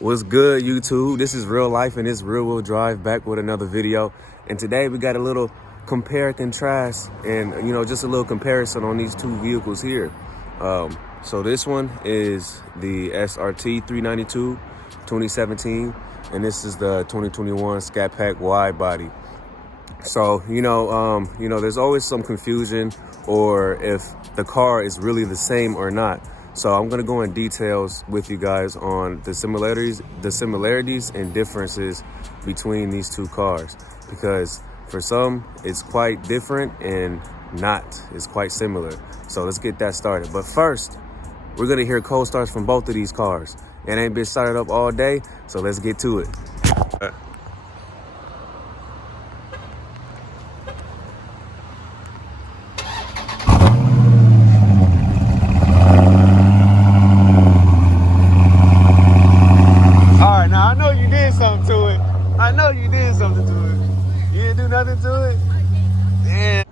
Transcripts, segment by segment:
What's good, YouTube? This is Real Life and it's Real Wheel Drive, back with another video. And today we got a little compare and contrast and, just a little comparison on these two vehicles here. So this one is the SRT 392 2017, and this is the 2021 Scat Pack wide body. So, there's always some confusion or if the car is really the same or not. So I'm going to go in details with you guys on the similarities and differences between these two cars, because for some it's quite different and not, it's quite similar. So let's get that started. But first, we're going to hear cold starts from both of these cars. It ain't been started up all day, so let's get to it. Now, I know you did something to it. I know you did something to it. You didn't do nothing to it? Yeah.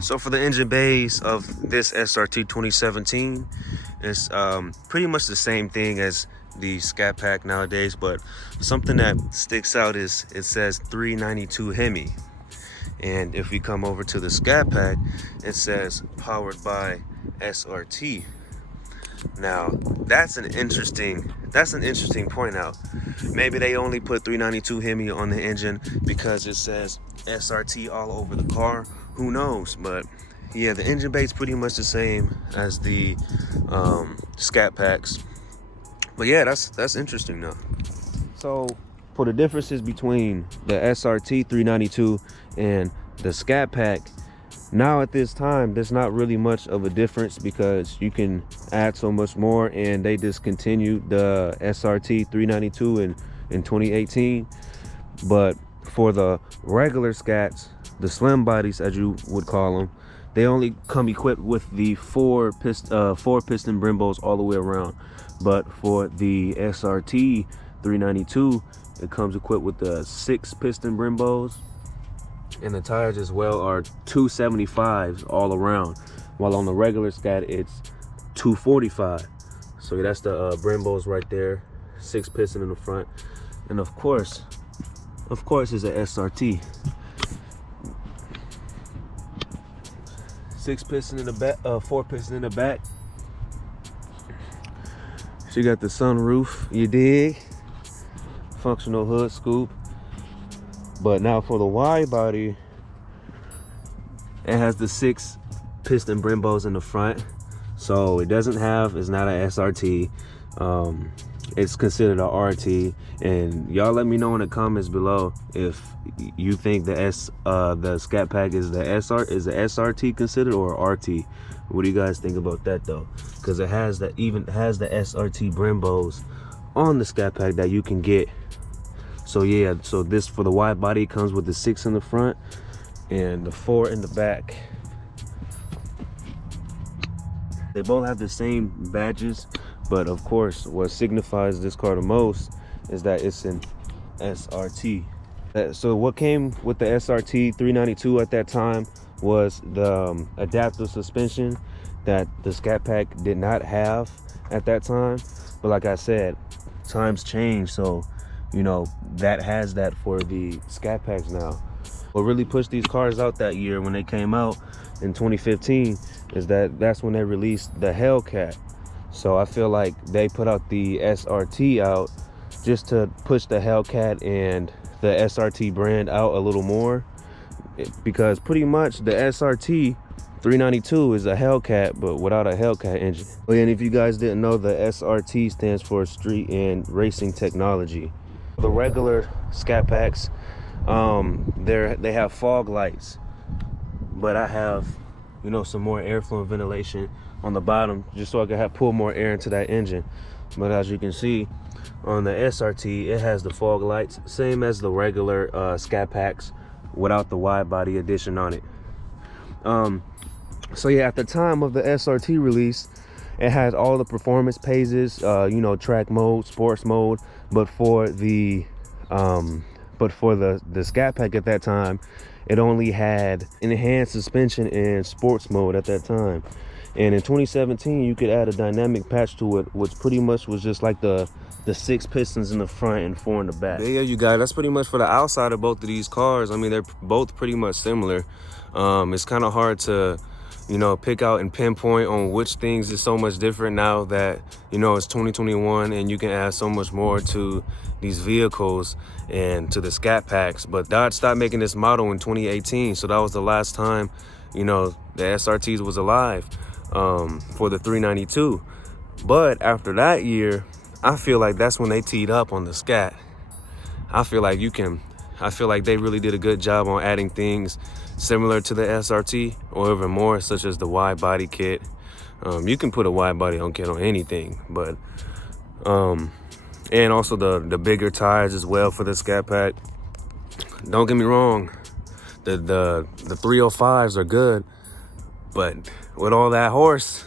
So for the engine bays of this SRT 2017, it's pretty much the same thing as the Scat Pack nowadays, but something that sticks out is it says 392 Hemi. And if we come over to the Scat Pack, it says powered by SRT. Now, that's an interesting point out. Maybe they only put 392 Hemi on the engine because it says SRT all over the car. Who knows? But yeah, the engine bay's pretty much the same as the Scat Packs. But yeah, that's interesting though. So for the differences between the SRT 392 and the Scat Pack, now at this time there's not really much of a difference because you can add so much more, and they discontinued the SRT 392 in 2018. But for the regular Scats, the slim bodies as you would call them, they only come equipped with the four piston Brembos all the way around. But for the SRT 392, it comes equipped with the 6 piston Brembos, and the tires as well are 275s all around, while on the regular Scat it's 245. So that's the Brembos right there, 6 piston in the front, and of course is a SRT, 6 piston in the back, 4 piston in the back. So you got the sunroof, you dig? Functional hood scoop. But now for the wide body, it has the 6 piston Brembos in the front. So it's not an SRT. It's considered a RT. And y'all let me know in the comments below if you think the Scat Pack is the SRT considered or RT. What do you guys think about that though? Because it has the SRT Brembos on the Scat Pack that you can get. So yeah, so this for the wide body comes with the 6 in the front and the 4 in the back. They both have the same badges, but of course what signifies this car the most is that it's an SRT. So what came with the SRT 392 at that time was the adaptive suspension that the Scat Pack did not have at that time. But like I said, times change, so that has that for the Scat Packs now. What really pushed these cars out that year when they came out in 2015 is that's when they released the Hellcat. So I feel like they put out the SRT out just to push the Hellcat and the SRT brand out a little more, because pretty much the SRT 392 is a Hellcat but without a Hellcat engine. And if you guys didn't know, the SRT stands for Street and Racing Technology. The regular Scat Packs, they have fog lights, but I have some more airflow and ventilation on the bottom just so I can pull more air into that engine. But as you can see on the SRT, it has the fog lights, same as the regular Scat Packs without the wide body addition on it. So yeah, at the time of the SRT release, it had all the performance pages, track mode, sports mode. But for the But for the Scat Pack at that time, it only had enhanced suspension and sports mode at that time. And in 2017, you could add a dynamic patch to it, which pretty much was just like the 6 pistons in the front and 4 in the back. Yeah, you guys, that's pretty much for the outside of both of these cars. I mean, they're both pretty much similar. It's kind of hard to, you know, pick out and pinpoint on which things is so much different now that, you know, it's 2021 and you can add so much more to these vehicles and to the Scat Packs. But Dodge stopped making this model in 2018, so that was the last time, you know, the SRTs was alive for the 392. But after that year, I feel like that's when they teed up on the Scat. I feel like they really did a good job on adding things similar to the SRT or even more, such as the wide body kit. You can put a wide body kit on anything, but and also the bigger tires as well for the Scat Pack. Don't get me wrong, the 305s are good, but with all that horse,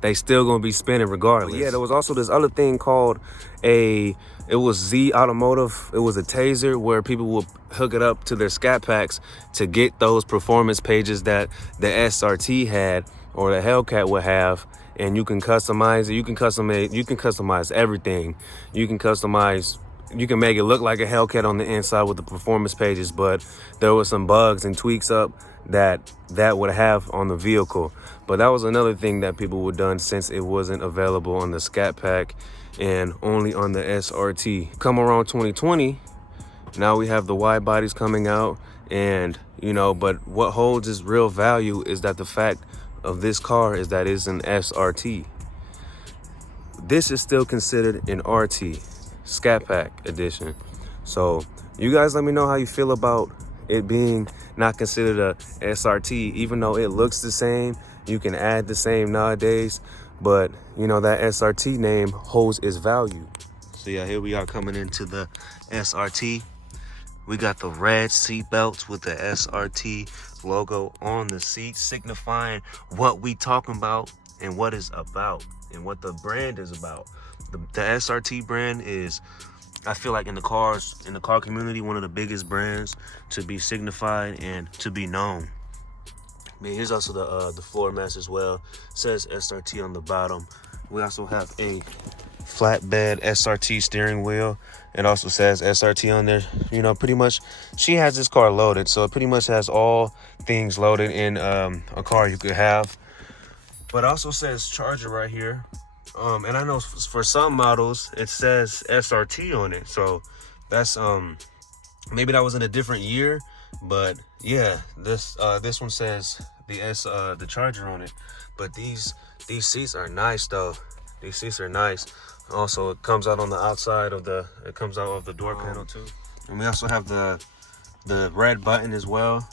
they still gonna be spinning regardless. But yeah, there was also this other thing called it was Z Automotive. It was a taser where people would hook it up to their Scat Packs to get those performance pages that the SRT had or the Hellcat would have, and you can customize it. You can customize everything. You can make it look like a Hellcat on the inside with the performance pages, but there were some bugs and tweaks up that would have on the vehicle. But that was another thing that people would done since it wasn't available on the Scat Pack and only on the SRT. Come around 2020, now we have the wide bodies coming out, and you know, but what holds its real value is that the fact of this car is that it's an SRT. This is still considered an RT, Scat Pack edition. So you guys let me know how you feel about it being not considered a SRT, even though it looks the same. You can add the same nowadays, but you know, that SRT name holds its value. So yeah, here we are coming into the SRT. We got the red seat belts with the SRT logo on the seat, signifying what we talking about and what it's about and what the brand is about. The SRT brand is, I feel like in the car community, one of the biggest brands to be signified and to be known. I mean, here's also the floor mats as well. It says SRT on the bottom. We also have a flatbed SRT steering wheel. It also says SRT on there. You know, pretty much she has this car loaded, so it pretty much has all things loaded in a car you could have. But it also says Charger right here. And I know for some models it says SRT on it, so that's maybe that was in a different year, but yeah, this one says the Charger on it. But these seats are nice though. These seats are nice. Also, it comes out on the outside of the door panel too. And we also have the red button as well.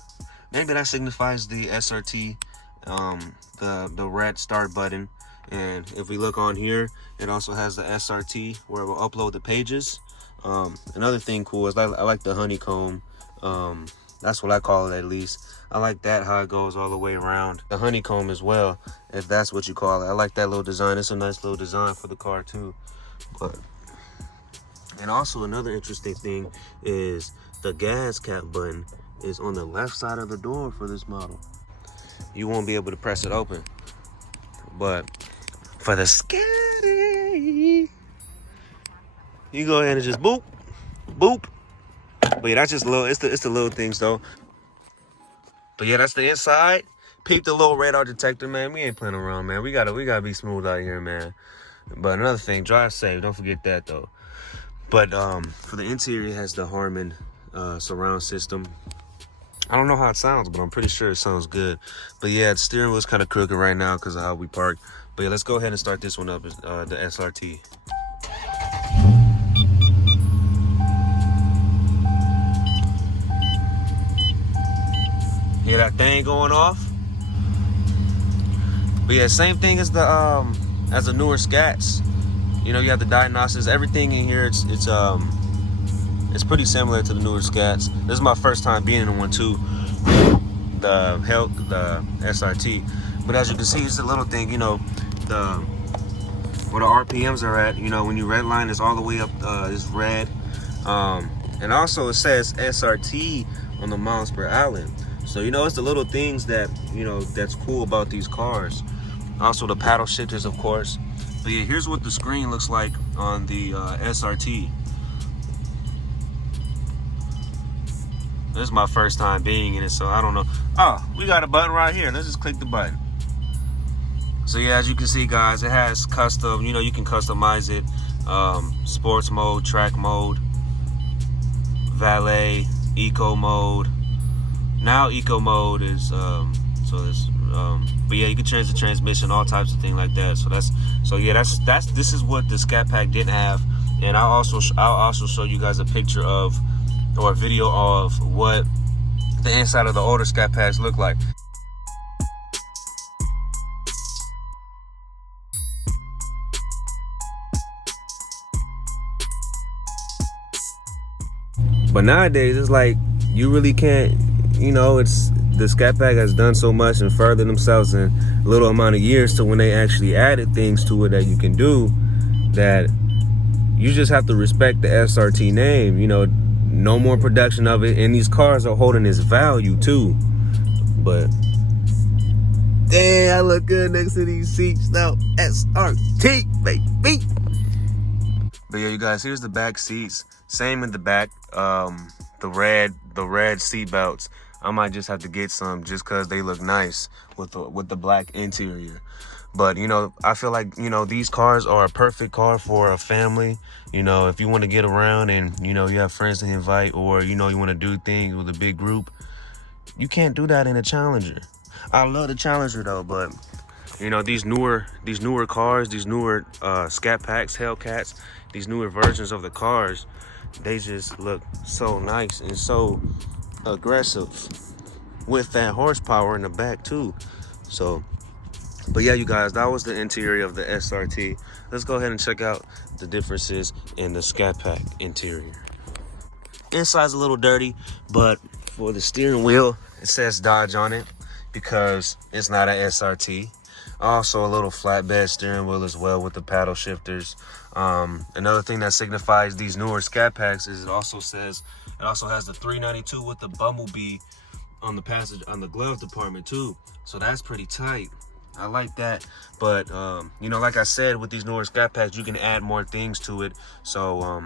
Maybe that signifies the SRT, the red start button. And if we look on here, it also has the SRT where it will upload the pages. Another thing cool is I like the honeycomb. That's what I call it, at least. I like that, how it goes all the way around. The honeycomb as well, if that's what you call it. I like that little design. It's a nice little design for the car too. And also another interesting thing is the gas cap button is on the left side of the door for this model. You won't be able to press it open. But for the Scatty, you go ahead and just boop, boop. But yeah, that's just little, it's the little things though. But yeah, that's the inside. Peep the little radar detector, man. We ain't playing around, man. We gotta be smooth out here, man. But another thing, drive safe. Don't forget that though. But for the interior, it has the Harman surround system. I don't know how it sounds, but I'm pretty sure it sounds good. But yeah, the steering wheel's kind of crooked right now because of how we park. But yeah, let's go ahead and start this one up, the SRT. Hear that thing going off? But yeah, same thing as the newer Scats. You know, you have the diagnostics, everything in here. It's pretty similar to the newer Scats. This is my first time being in one too, the SRT. But as you can see, it's a little thing. You know, where the RPMs are at. You know, when you redline, it's all the way up. It's red. And also it says SRT on the miles per gallon. So, you know, it's the little things that, you know, that's cool about these cars. Also the paddle shifters, of course. But yeah, here's what the screen looks like on the SRT. This is my first time being in it, so I don't know. Oh, we got a button right here. Let's just click the button. So yeah, as you can see, guys, it has custom, you know, you can customize it. Sports mode, track mode, valet, eco mode. Now eco mode is but yeah, you can change the transmission, all types of things like that. This is what the Scat Pack didn't have. And I'll also show you guys a picture of, or a video of, what the inside of the older Scat Packs look like. But nowadays, it's like, you really can't, you know, the Scat Pack has done so much and furthered themselves in a little amount of years to when they actually added things to it that you can do, that you just have to respect the SRT name. You know, no more production of it, and these cars are holding its value too. But damn, I look good next to these seats now. SRT, baby. But yeah, you guys, here's the back seats. Same in the back. The red seat belts. I might just have to get some just because they look nice with the black interior. But, you know, I feel like, you know, these cars are a perfect car for a family. You know, if you want to get around and, you know, you have friends to invite, or, you know, you want to do things with a big group, you can't do that in a Challenger. I love the Challenger though, but, you know, these newer cars, these newer Scat Packs, Hellcats, these newer versions of the cars, they just look so nice and so aggressive with that horsepower in the back too. So, but yeah, you guys, that was the interior of the SRT. Let's go ahead and check out the differences in the Scat Pack interior. Inside's a little dirty, but for the steering wheel, it says Dodge on it because it's not an SRT. Also a little flatbed steering wheel as well with the paddle shifters. Another thing that signifies these newer Scat Packs is it also has the 392 with the bumblebee on the glove department too. So that's pretty tight. I like that. But you know, like I said, with these newer Scat Packs, you can add more things to it. So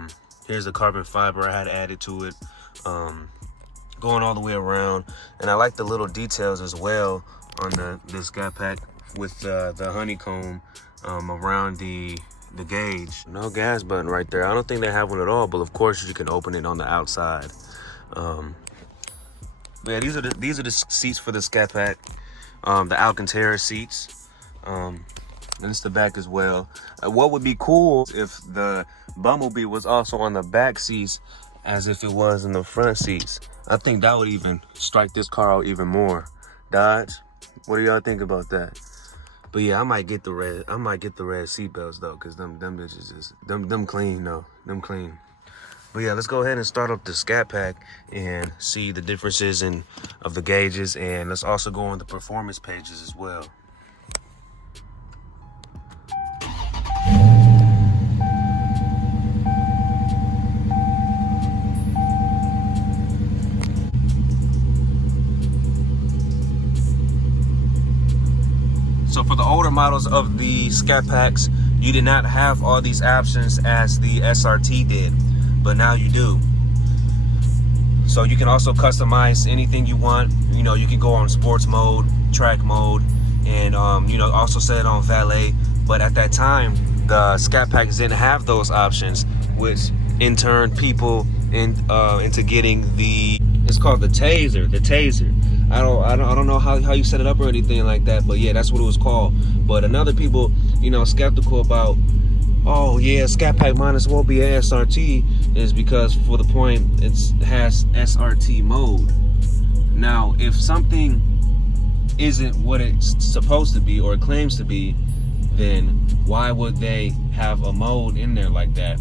here's the carbon fiber I had added to it, going all the way around. And I like the little details as well on the Scat Pack with the honeycomb around the gauge. No gas button right there. I don't think they have one at all, but of course you can open it on the outside. But yeah, these are the seats for the Scat Pack, the Alcantara seats, and it's the back as well. What would be cool if the Bumblebee was also on the back seats as if it was in the front seats. I think that would even strike this car out even more. Dodge, what do y'all think about that? But yeah, I might get the red seat belts though, cause them bitches just them clean though, them clean. But yeah, let's go ahead and start up the Scat Pack and see the differences of the gauges, and let's also go on the performance pages as well. So for the older models of the Scat Packs, you did not have all these options as the SRT did, but now you do. So you can also customize anything you want. You know, you can go on sports mode, track mode, and you know, also set it on valet. But at that time, the Scat Packs didn't have those options, which in turn people into getting it's called the Taser. The Taser. I don't know how you set it up or anything like that, but yeah, that's what it was called. But another people, you know, skeptical about, oh yeah, Scat Pack might as well be an SRT, is because for the point it has SRT mode. Now, if something isn't what it's supposed to be or it claims to be, then why would they have a mode in there like that?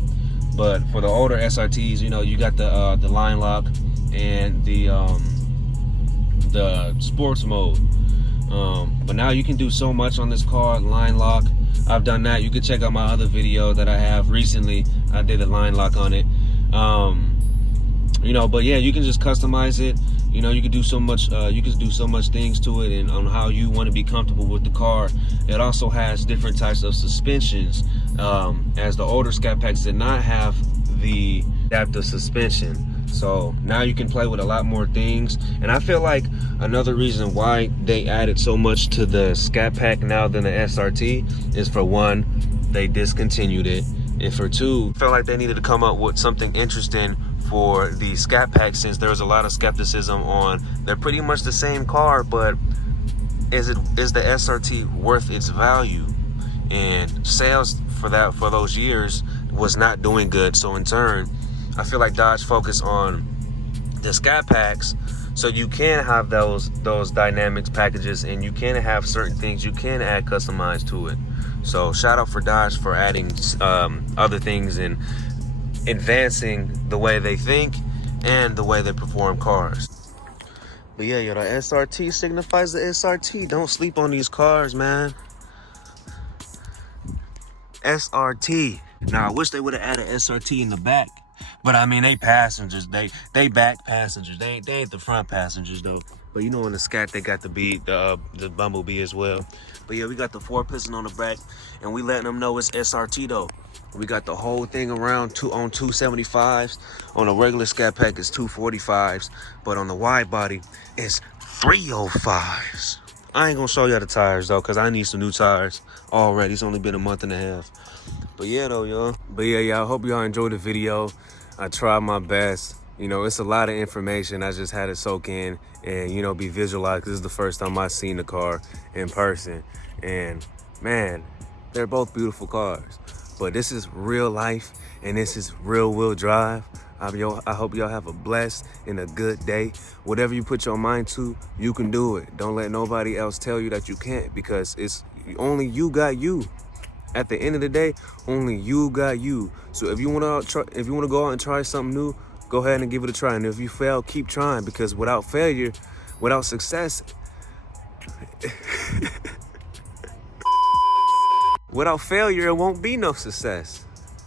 But for the older SRTs, you know, you got the line lock and the sports mode. But now you can do so much on this car. Line lock, I've done that. You can check out my other video that I have recently. I did a line lock on it. you know, but yeah, you can just customize it. You know, you can do so much things to it, and on how you want to be comfortable with the car. It also has different types of suspensions, as the older Scat Packs did not have the adaptive suspension. So now you can play with a lot more things. And I feel like another reason why they added so much to the Scat Pack now than the SRT is, for one, they discontinued it, and for two, I felt like they needed to come up with something interesting for the Scat Pack, since there was a lot of skepticism on, they're pretty much the same car, but is the SRT worth its value? And sales for those years was not doing good. So in turn, I feel like Dodge focused on the Scat Packs, so you can have those dynamics packages, and you can have certain things you can add customized to it. So shout out for Dodge for adding other things and advancing the way they think and the way they perform cars. But yeah, yo, the SRT signifies the SRT. Don't sleep on these cars, man. SRT. Now, I wish they would have added SRT in the back. But I mean, they passengers. They back passengers. They ain't the front passengers though. But you know, in the Scat, they got the Bumblebee as well. But yeah, we got the 4-piston on the back, and we letting them know it's SRT though. We got the whole thing around on 275s. On a regular Scat Pack, it's 245s. But on the wide body, it's 305s. I ain't gonna show y'all the tires though, cause I need some new tires already. It's only been a month and a half. But yeah though, y'all. But yeah, y'all, I hope y'all enjoyed the video. I tried my best. You know, it's a lot of information. I just had to soak in and, you know, be visualized. This is the first time I've seen the car in person. And man, they're both beautiful cars. But this is real life, and this is real wheel drive. I hope y'all have a blessed and a good day. Whatever you put your mind to, you can do it. Don't let nobody else tell you that you can't, because it's only you got you. At the end of the day, only you got you. So if you want to go out and try something new, go ahead and give it a try. And if you fail, keep trying, because without failure, without success, without failure, it won't be no success.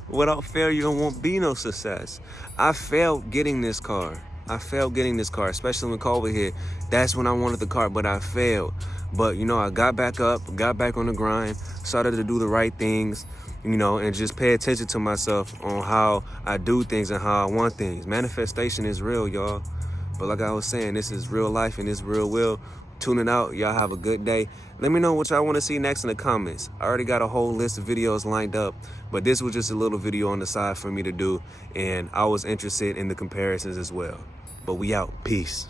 Without failure, it won't be no success. I failed getting this car. Especially when COVID hit. That's when I wanted the car, but I failed. But, you know, I got back up, got back on the grind, started to do the right things, you know, and just pay attention to myself on how I do things and how I want things. Manifestation is real, y'all. But like I was saying, this is real life and it's real will. Tuning out. Y'all have a good day. Let me know what y'all want to see next in the comments. I already got a whole list of videos lined up, but this was just a little video on the side for me to do, and I was interested in the comparisons as well. But we out. Peace.